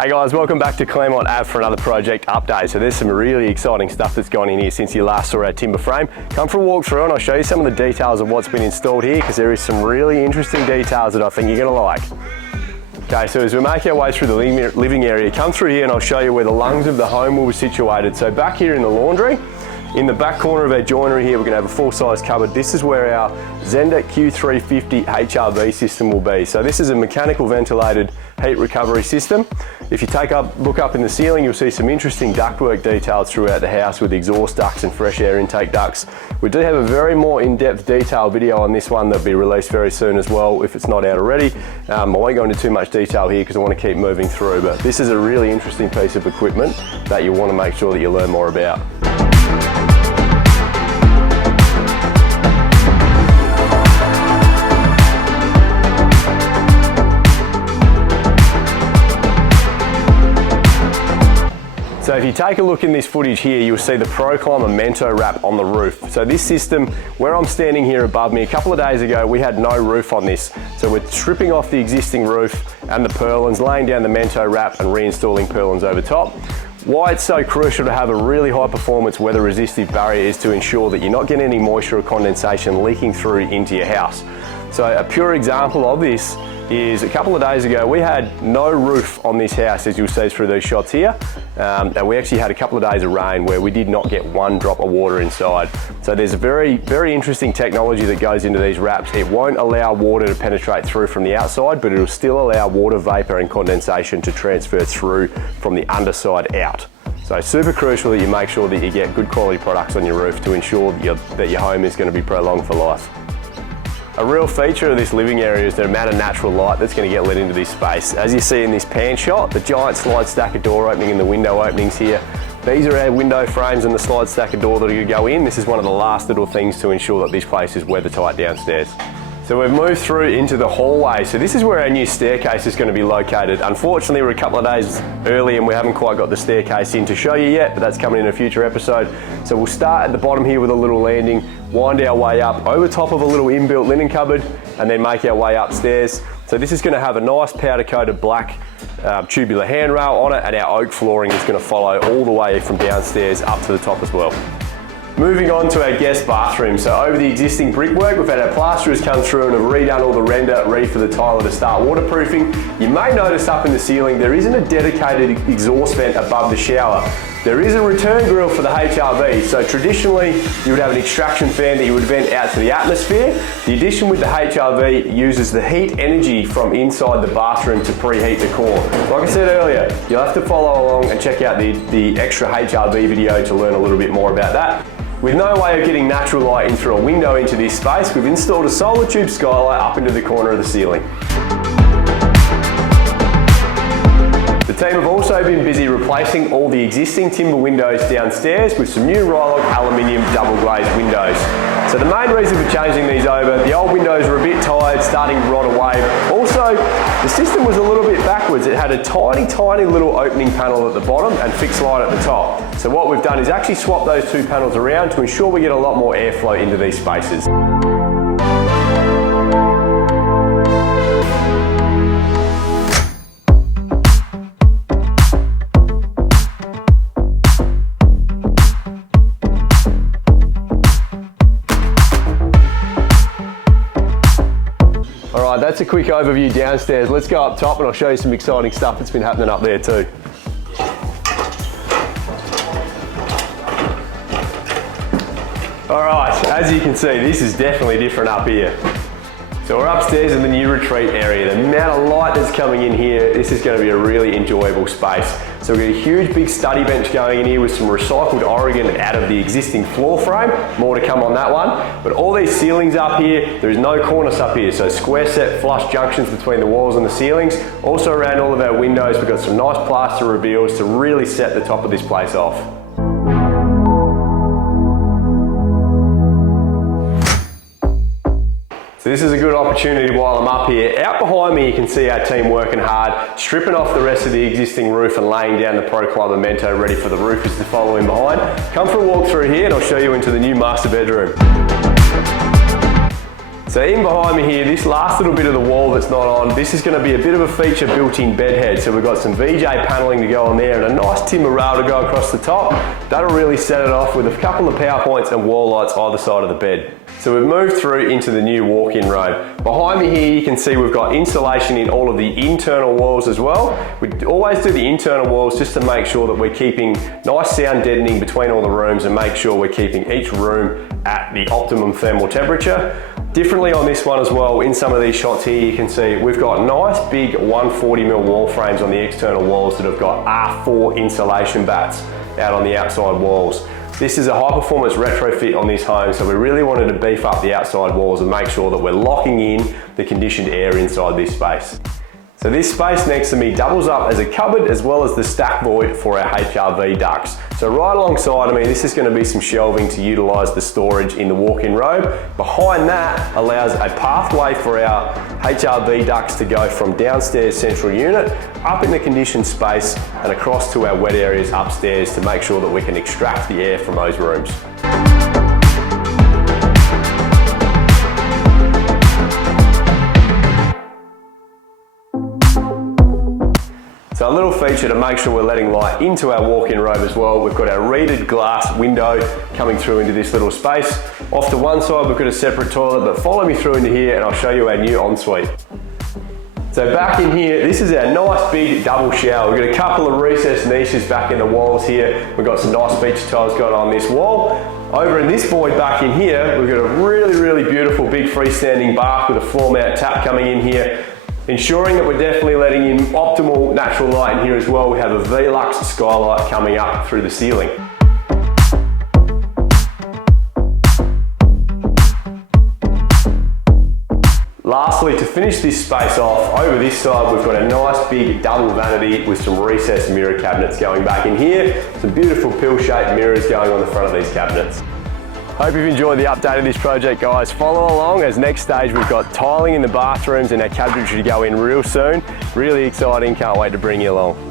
Hey guys, welcome back to Claremont Ave for another project update. So there's some really exciting stuff that's gone in here since you last saw our timber frame. Come for a walk through and I'll show you some of the details of what's been installed here, because there is some really interesting details that I think you're going to like. Okay, so as we make our way through the living area, come through here and I'll show you where the lungs of the home will be situated. So back here in the laundry, in the back corner of our joinery here, we're going to have a full-size cupboard. This is where our Zenda Q350 HRV system will be. So this is a mechanical ventilated heat recovery system. If you look up in the ceiling, you'll see some interesting ductwork details throughout the house with exhaust ducts and fresh air intake ducts. We do have a very more in-depth detailed video on this one that'll be released very soon as well, if it's not out already. I won't go into too much detail here because I want to keep moving through, but this is a really interesting piece of equipment that you want to make sure that you learn more about. So if you take a look in this footage here, you'll see the Pro-Climber Memento wrap on the roof. So this system, where I'm standing here above me, a couple of days ago, we had no roof on this. So we're stripping off the existing roof and the purlins, laying down the Memento wrap and reinstalling purlins over top. Why it's so crucial to have a really high performance weather resistive barrier is to ensure that you're not getting any moisture or condensation leaking through into your house. So a pure example of this is a couple of days ago we had no roof on this house, as you'll see through these shots here, and we actually had a couple of days of rain where we did not get one drop of water inside. So there's a very interesting technology that goes into these wraps. It won't allow water to penetrate through from the outside, but it'll still allow water vapor and condensation to transfer through from the underside out. So super crucial that you make sure that you get good quality products on your roof to ensure that your home is going to be prolonged for life. A real feature of this living area is the amount of natural light that's going to get let into this space. As you see in this pan shot, the giant slide stacker door opening and the window openings here, these are our window frames and the slide stacker door that are going to go in. This is one of the last little things to ensure that this place is weather tight downstairs. So we've moved through into the hallway. So this is where our new staircase is going to be located. Unfortunately, we're a couple of days early and we haven't quite got the staircase in to show you yet, but that's coming in a future episode. So we'll start at the bottom here with a little landing, wind our way up over top of a little inbuilt linen cupboard, and then make our way upstairs. So this is going to have a nice powder coated black tubular handrail on it, and our oak flooring is going to follow all the way from downstairs up to the top as well. Moving on to our guest bathroom. So over the existing brickwork, we've had our plasterers come through and have redone all the render, ready for the tiler to start waterproofing. You may notice up in the ceiling, there isn't a dedicated exhaust vent above the shower. There is a return grill for the HRV. So traditionally, you would have an extraction fan that you would vent out to the atmosphere. The addition with the HRV uses the heat energy from inside the bathroom to preheat the core. Like I said earlier, you'll have to follow along and check out the extra HRV video to learn a little bit more about that. With no way of getting natural light in through a window into this space, we've installed a solar tube skylight up into the corner of the ceiling. The team have also been busy replacing all the existing timber windows downstairs with some new Rylock aluminium double glazed windows. So the main reason for changing these over, the old windows were a bit tired, starting to rot away. Also, the system was a little bit backwards. It had a tiny little opening panel at the bottom and fixed light at the top. So what we've done is actually swap those two panels around to ensure we get a lot more airflow into these spaces. Alright, that's a quick overview downstairs. Let's go up top and I'll show you some exciting stuff that's been happening up there too. Alright, as you can see, this is definitely different up here. So we're upstairs in the new retreat area. The amount of light that's coming in here, this is going to be a really enjoyable space. So we've got a huge big study bench going in here with some recycled Oregon out of the existing floor frame. More to come on that one. But all these ceilings up here, there is no cornice up here. So square set flush junctions between the walls and the ceilings. Also around all of our windows, we've got some nice plaster reveals to really set the top of this place off. So this is a good opportunity while I'm up here. Out behind me you can see our team working hard, stripping off the rest of the existing roof and laying down the Pro-Climber Memento ready for the roofers to follow in behind. Come for a walk through here and I'll show you into the new master bedroom. So in behind me here, this last little bit of the wall that's not on, this is going to be a bit of a feature built-in bed head. So we've got some VJ paneling to go on there and a nice timber rail to go across the top. That'll really set it off with a couple of power points and wall lights either side of the bed. So we've moved through into the new walk-in robe. Behind me here, you can see we've got insulation in all of the internal walls as well. We always do the internal walls just to make sure that we're keeping nice sound deadening between all the rooms and make sure we're keeping each room at the optimum thermal temperature. Differently on this one as well, in some of these shots here, you can see we've got nice big 140mm wall frames on the external walls that have got R4 insulation bats out on the outside walls. This is a high performance retrofit on this home, so we really wanted to beef up the outside walls and make sure that we're locking in the conditioned air inside this space. So this space next to me doubles up as a cupboard as well as the stack void for our HRV ducts. So right alongside of me, this is going to be some shelving to utilise the storage in the walk-in robe. Behind that allows a pathway for our HRV ducts to go from downstairs central unit, up in the conditioned space and across to our wet areas upstairs to make sure that we can extract the air from those rooms. So a little feature to make sure we're letting light into our walk-in robe as well. We've got our reeded glass window coming through into this little space. Off to one side, we've got a separate toilet, but follow me through into here and I'll show you our new ensuite. So back in here, this is our nice big double shower. We've got a couple of recessed niches back in the walls here. We've got some nice feature tiles going on this wall. Over in this void back in here, we've got a really beautiful big freestanding bath with a floor mount tap coming in here. Ensuring that we're definitely letting in optimal natural light in here as well. We have a Velux skylight coming up through the ceiling. Lastly, to finish this space off, over this side we've got a nice big double vanity with some recessed mirror cabinets going back in here. Some beautiful pill-shaped mirrors going on the front of these cabinets. Hope you've enjoyed the update of this project, guys. Follow along as next stage we've got tiling in the bathrooms and our cabinetry to go in real soon. Really exciting, can't wait to bring you along.